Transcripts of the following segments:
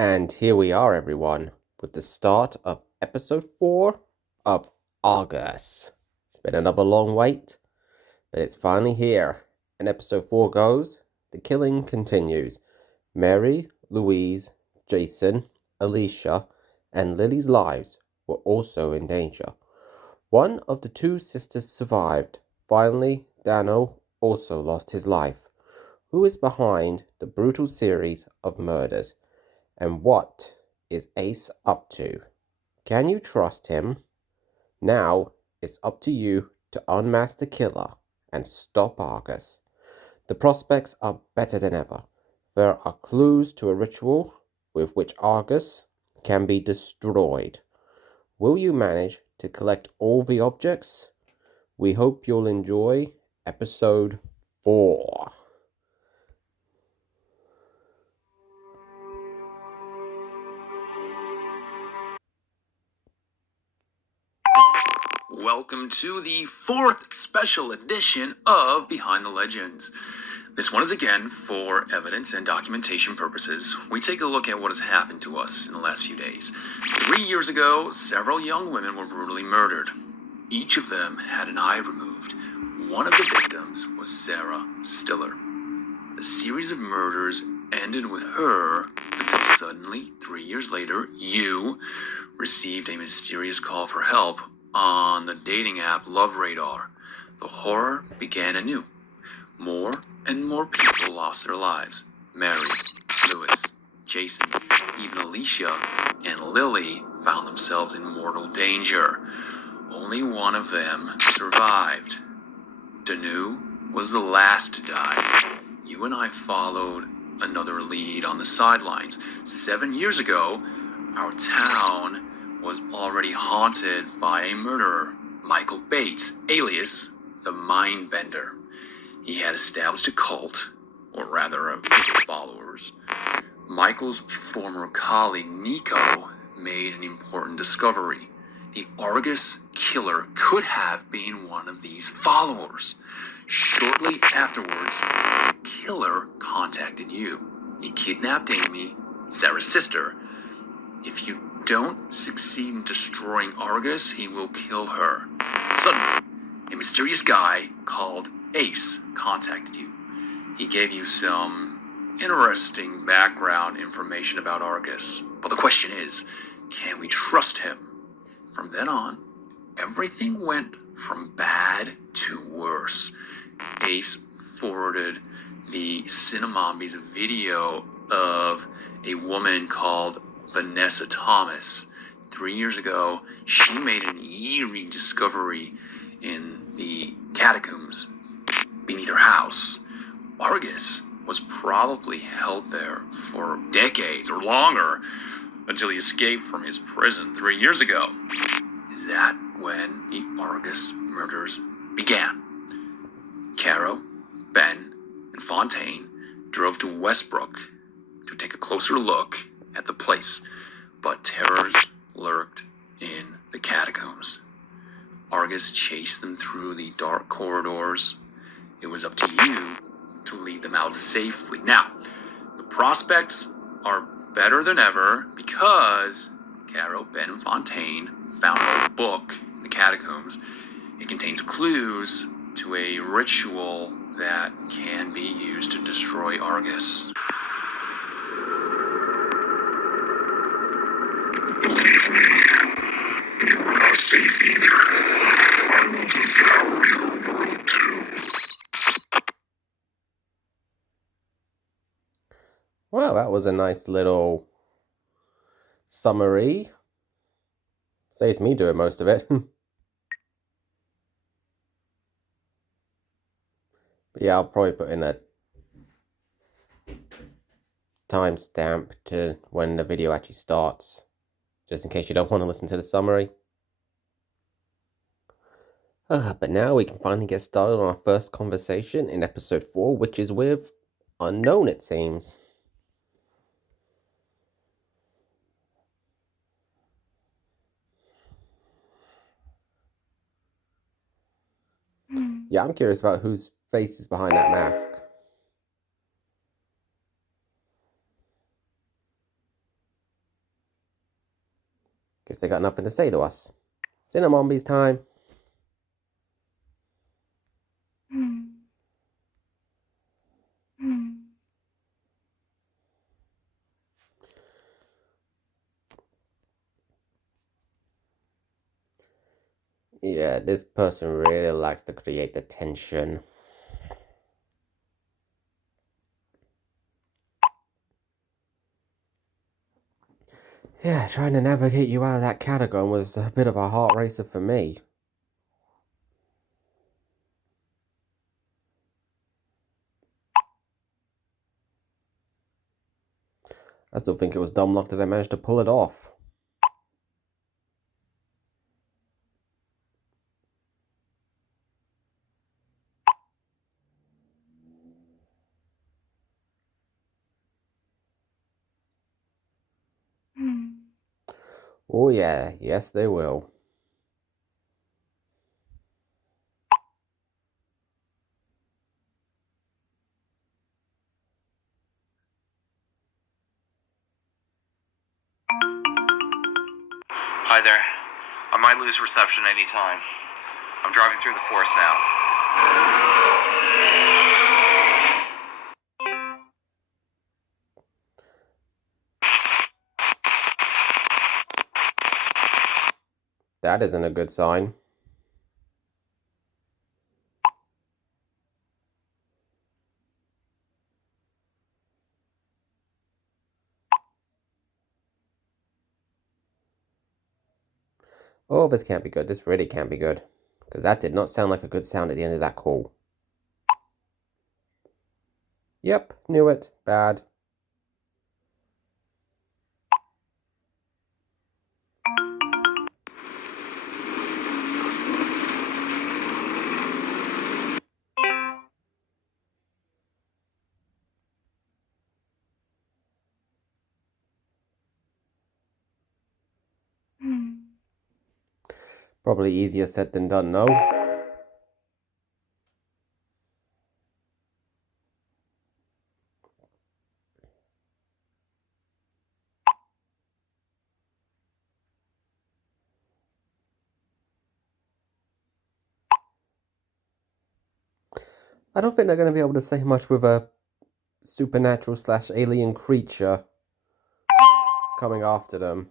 And here we are, everyone, with the start of episode 4 of ARGUS. It's been another long wait, but it's finally here. And episode 4 goes, the killing continues. Mary, Louise, Jason, Alicia, and Lily's lives were also in danger. One of the two sisters survived. Finally, Dano also lost his life. Who is behind the brutal series of murders? And what is Ace up to? Can you trust him? Now it's up to you to unmask the killer and stop Argus. The prospects are better than ever. There are clues to a ritual with which Argus can be destroyed. Will you manage to collect all the objects? We hope you'll enjoy episode 4. Welcome to the 4th special edition of Behind the Legends. This one is again for evidence and documentation purposes. We take a look at what has happened to us in the last few days. 3 years ago, several young women were brutally murdered. Each of them had an eye removed. One of the victims was Sarah Stiller. The series of murders ended with her until suddenly, 3 years later, you received a mysterious call for help on the dating app Love Radar. The horror began anew. More and more people lost their lives. Mary, Lewis, Jason, even Alicia, and Lily found themselves in mortal danger. Only one of them survived. Danu was the last to die. You and I followed another lead on the sidelines. 7 years ago, our town was already haunted by a murderer, Michael Bates, alias the Mindbender. He had established a cult, or rather a group of followers. Michael's former colleague, Nico, made an important discovery. The Argus killer could have been one of these followers. Shortly afterwards, the killer contacted you. He kidnapped Amy, Sarah's sister. If you don't succeed in destroying Argus, he will kill her. Suddenly, a mysterious guy called Ace contacted you. He gave you some interesting background information about Argus. But the question is, can we trust him? From then on, everything went from bad to worse. Ace forwarded the Cinemombies video of a woman called Vanessa Thomas. 3 years ago, she made an eerie discovery in the catacombs beneath her house. Argus was probably held there for decades or longer until he escaped from his prison 3 years ago. Is that when the Argus murders began? Caro, Ben, and Fontaine drove to Westbrook to take a closer look at the place, but terrors lurked in the catacombs. Argus chased them through the dark corridors. It was up to you to lead them out safely. Now, the prospects are better than ever because Caro, Ben, and Fontaine found a book in the catacombs. It contains clues to a ritual that can be used to destroy Argus. Believe me, you are not safe either. I will devour your world too. Well, that was a nice little summary. Saves me doing most of it. But yeah, I'll probably put in a timestamp to when the video actually starts, just in case you don't want to listen to the summary. But now we can finally get started on our first conversation in episode 4, which is with Unknown, it seems. Yeah, I'm curious about whose face is behind that mask. Guess they got nothing to say to us. Cinnamombies time. Yeah, this person really likes to create the tension. Yeah, trying to navigate you out of that catacomb was a bit of a heart racer for me. I still think it was dumb luck that they managed to pull it off. Oh yeah, yes they will. Hi there. I might lose reception any time. I'm driving through the forest now. That isn't a good sign. Oh, this can't be good. This really can't be good. Because that did not sound like a good sound at the end of that call. Yep, knew it. Bad. Probably easier said than done, no? I don't think they're going to be able to say much with a supernatural / alien creature coming after them.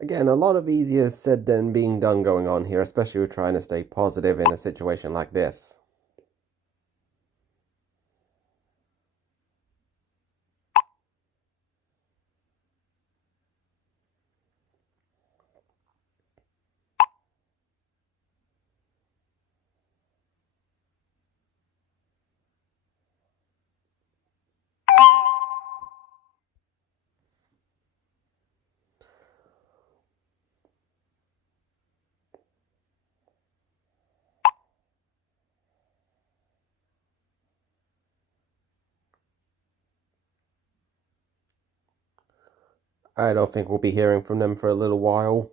Again, a lot of easier said than being done going on here, especially with trying to stay positive in a situation like this. I don't think we'll be hearing from them for a little while.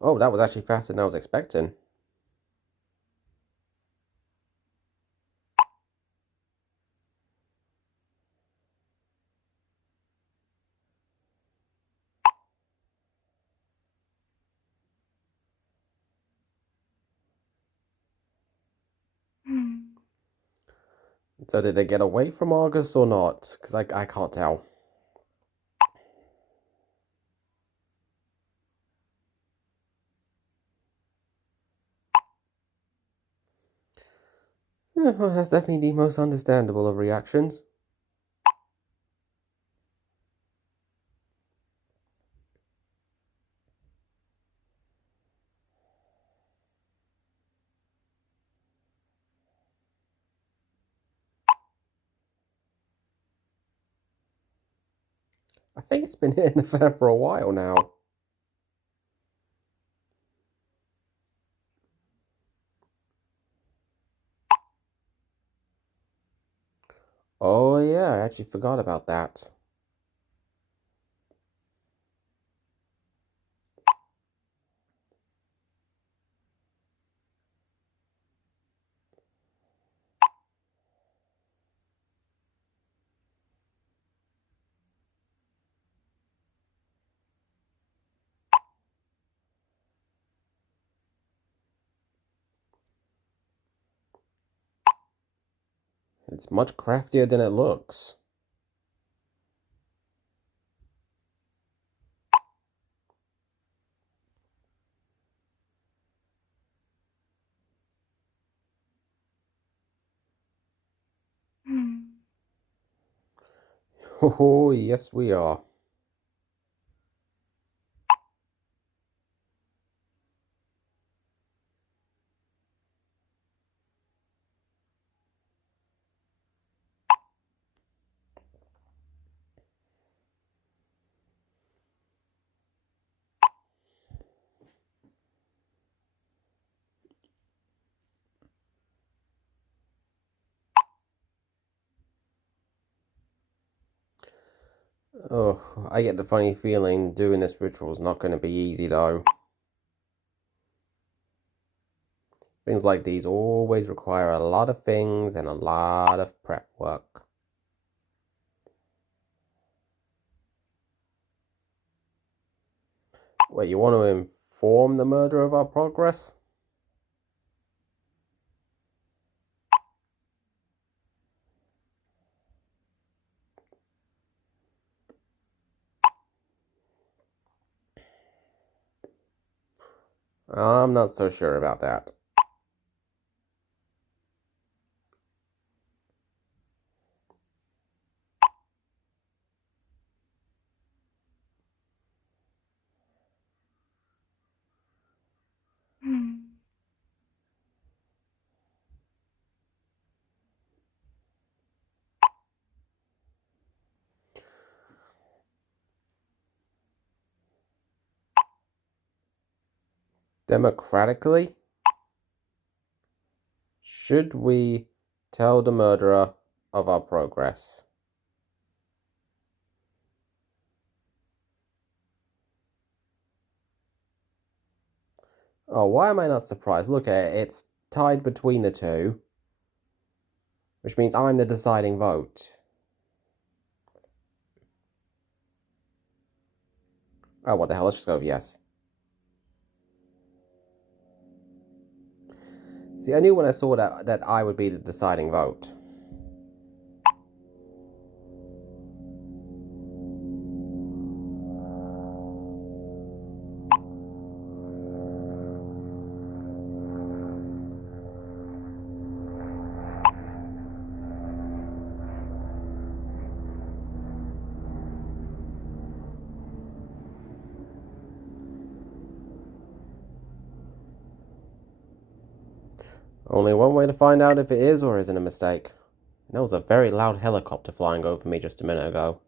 Oh, that was actually faster than I was expecting. So did they get away from Argus or not? Because I can't tell. Well, that's definitely the most understandable of reactions. I think it's been hitting the fan for a while now. Oh yeah, I actually forgot about that. It's much craftier than it looks. Oh, yes we are. Oh, I get the funny feeling doing this ritual is not going to be easy though. Things like these always require a lot of things and a lot of prep work. Wait, you want to inform the murderer of our progress? I'm not so sure about that. Democratically, should we tell the murderer of our progress? Oh, why am I not surprised? Look at it, it's tied between the two, which means I'm the deciding vote. Oh, what the hell, let's just go with yes. See, I knew when I saw that I would be the deciding vote. Only one way to find out if it is or isn't a mistake. And there was a very loud helicopter flying over me just a minute ago.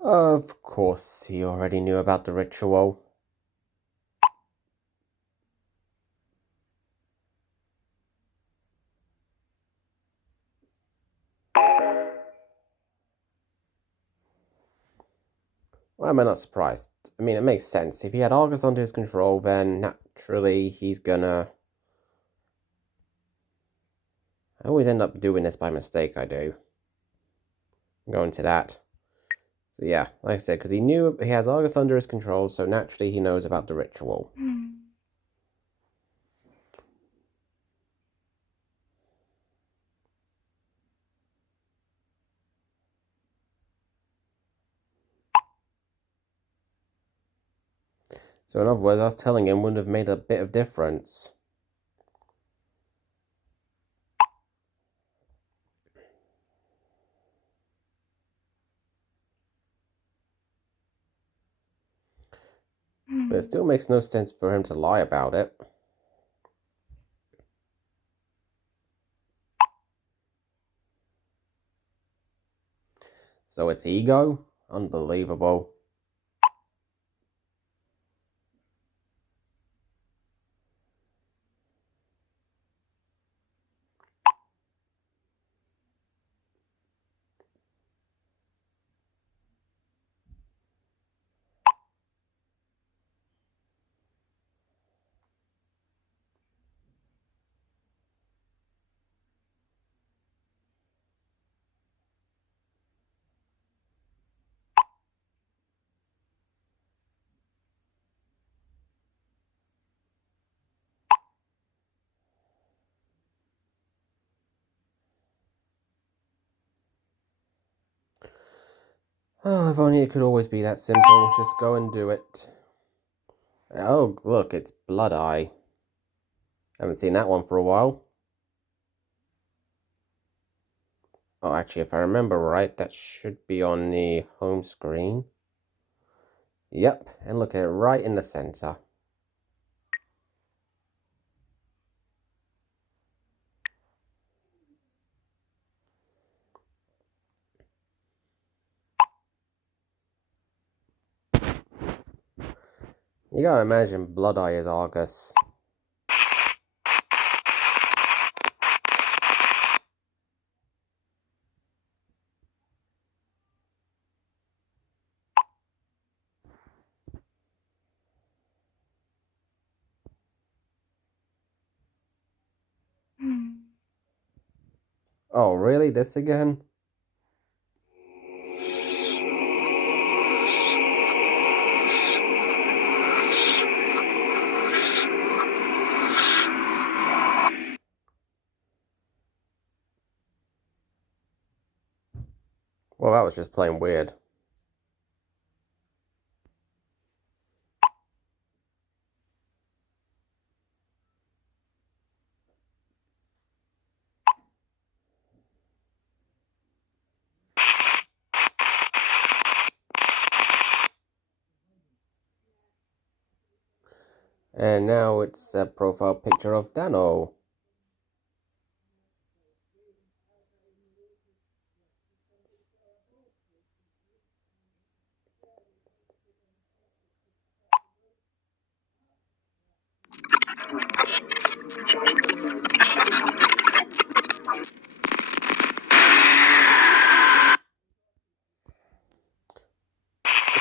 Of course, he already knew about the ritual. Why am I not surprised? I mean, it makes sense. If he had Argus under his control, then naturally he's gonna... I always end up doing this by mistake, I do. I'm going to that. So yeah, like I said, because he knew he has Argus under his control, so naturally he knows about the ritual. So in other words, us telling him wouldn't have made a bit of difference. But it still makes no sense for him to lie about it. So it's ego? Unbelievable. Oh, if only it could always be that simple. Just go and do it. Oh, look, it's Blood Eye. Haven't seen that one for a while. Oh, actually, if I remember right, that should be on the home screen. Yep, and look at it right in the center. You gotta imagine Blood Eye is Argus. Oh, really? This again? Well, that was just plain weird. And now it's a profile picture of Dano.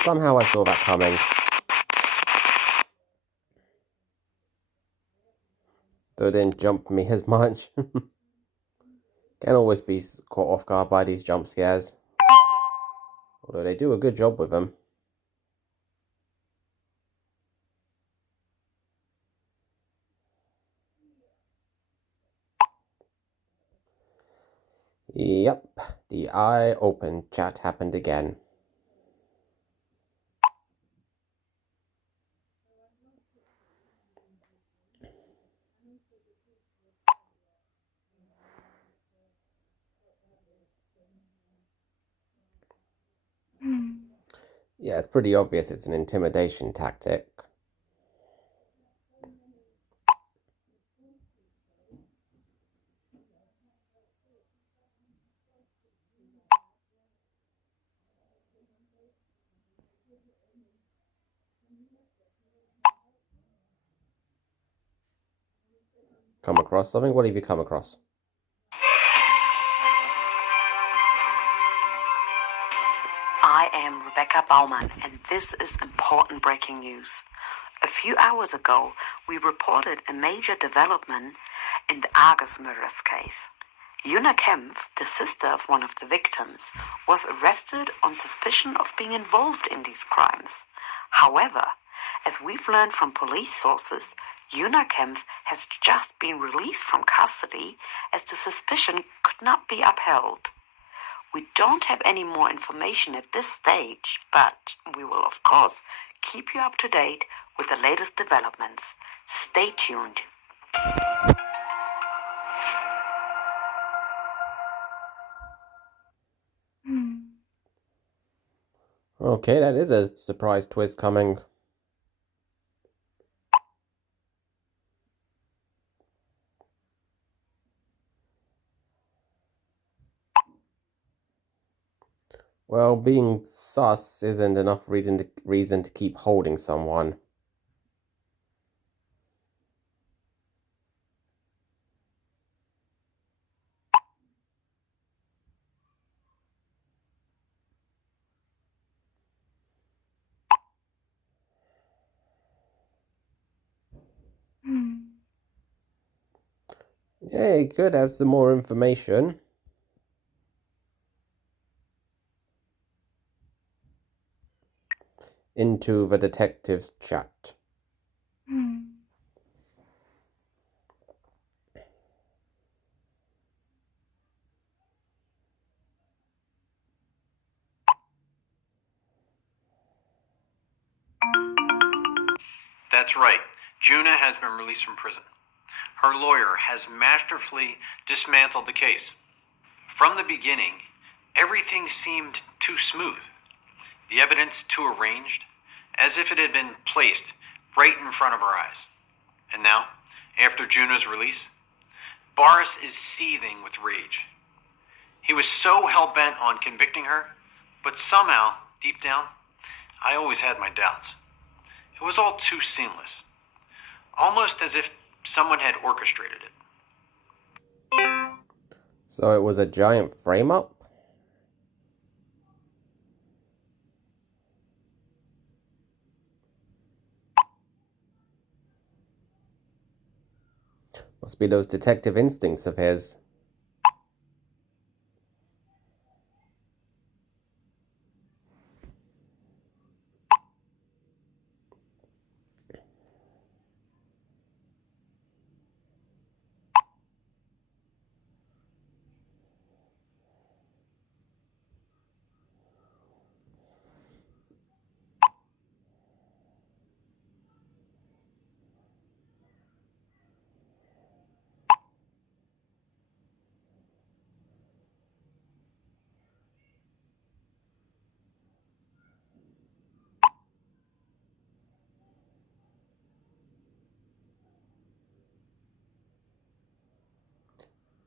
Somehow I saw that coming. Though it didn't jump me as much. Can't always be caught off guard by these jump scares. Although they do a good job with them. Yep, the eye open chat happened again. Yeah, it's pretty obvious it's an intimidation tactic. Come across something? What have you come across? I am Rebecca Baumann, and this is important breaking news. A few hours ago, we reported a major development in the Argus murders case. Juna, the sister of one of the victims, was arrested on suspicion of being involved in these crimes. However, as we've learned from police sources, Juna has just been released from custody as the suspicion could not be upheld. We don't have any more information at this stage, but we will, of course, keep you up to date with the latest developments. Stay tuned. Okay, that is a surprise twist coming. Well, being sus isn't enough reason to keep holding someone. Yeah, you could have some more information. Into the detective's chat. That's right. Juna has been released from prison. Her lawyer has masterfully dismantled the case. From the beginning, everything seemed too smooth. The evidence too arranged, as if it had been placed right in front of our eyes. And now, after Juna's release, Boris is seething with rage. He was so hell-bent on convicting her, but somehow, deep down, I always had my doubts. It was all too seamless. Almost as if someone had orchestrated it. So it was a giant frame-up? Must be those detective instincts of his.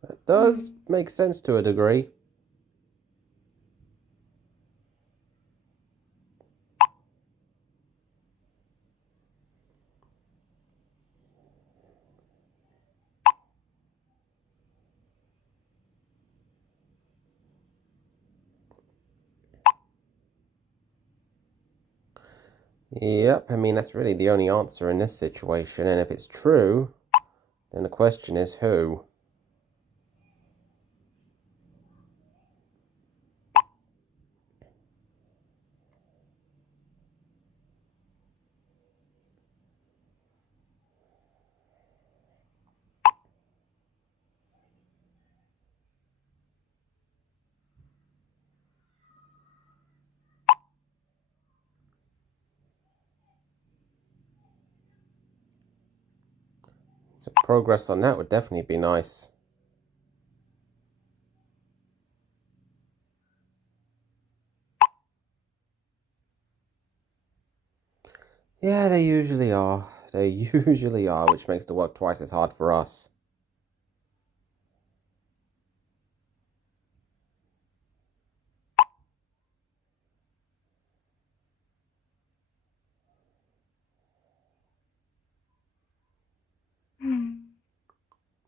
That does make sense to a degree. Yep, I mean, that's really the only answer in this situation, and if it's true, then the question is who? Some progress on that would definitely be nice. Yeah, they usually are. They usually are, which makes the work twice as hard for us.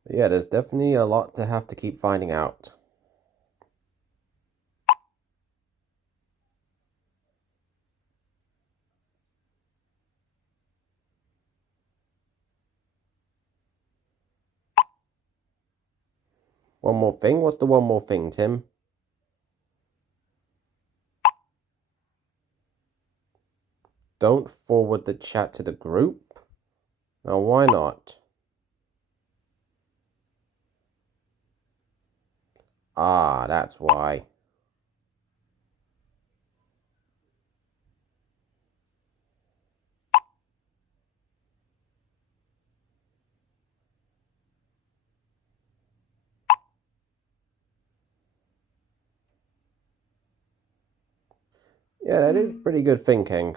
But yeah, there's definitely a lot to have to keep finding out. One more thing? What's the one more thing, Tim? Don't forward the chat to the group? Now, why not? Ah, that's why. Yeah, that is pretty good thinking.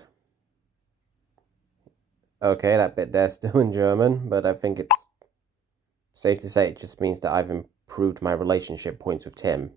Okay, that bit there's still in German, but I think it's safe to say it just means that I've improved my relationship points with Tim.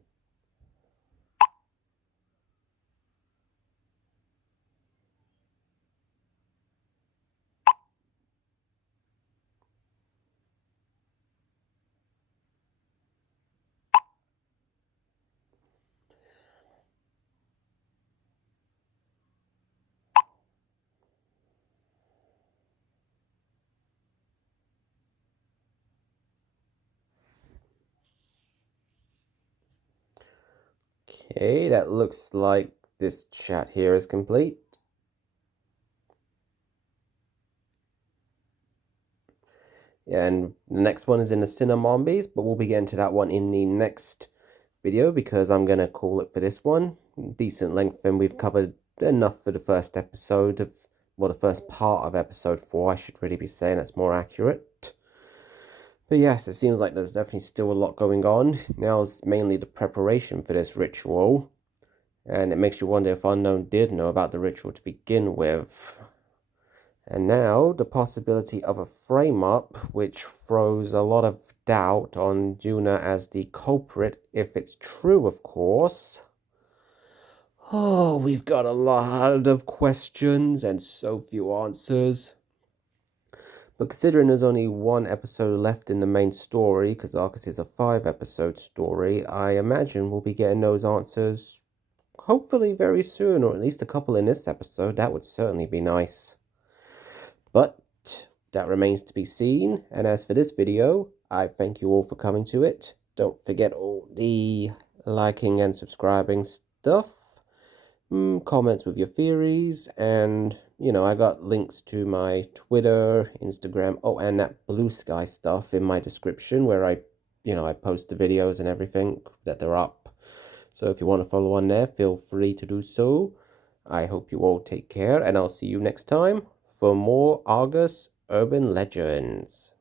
Okay, that looks like this chat here is complete. And the next one is in the Cinnamombies, but we'll be getting to that one in the next video because I'm going to call it for this one. Decent length, and we've covered enough for the first episode of, well, the first part of episode 4, I should really be saying. That's more accurate. But yes, it seems like there's definitely still a lot going on. Now it's mainly the preparation for this ritual. And it makes you wonder if Unknown did know about the ritual to begin with. And now the possibility of a frame-up, which throws a lot of doubt on Juna as the culprit, if it's true, of course. Oh, we've got a lot of questions and so few answers. But considering there's only one episode left in the main story, because Argus is a 5-episode story, I imagine we'll be getting those answers hopefully very soon, or at least a couple in this episode. That would certainly be nice. But that remains to be seen. And as for this video, I thank you all for coming to it. Don't forget all the liking and subscribing stuff. Comments with your theories, and I got links to my Twitter, Instagram, and that Blue Sky stuff in my description where I post the videos and everything that they're up. So if you want to follow on there, feel free to do so. I hope you all take care, and I'll see you next time for more Argus Urban Legends.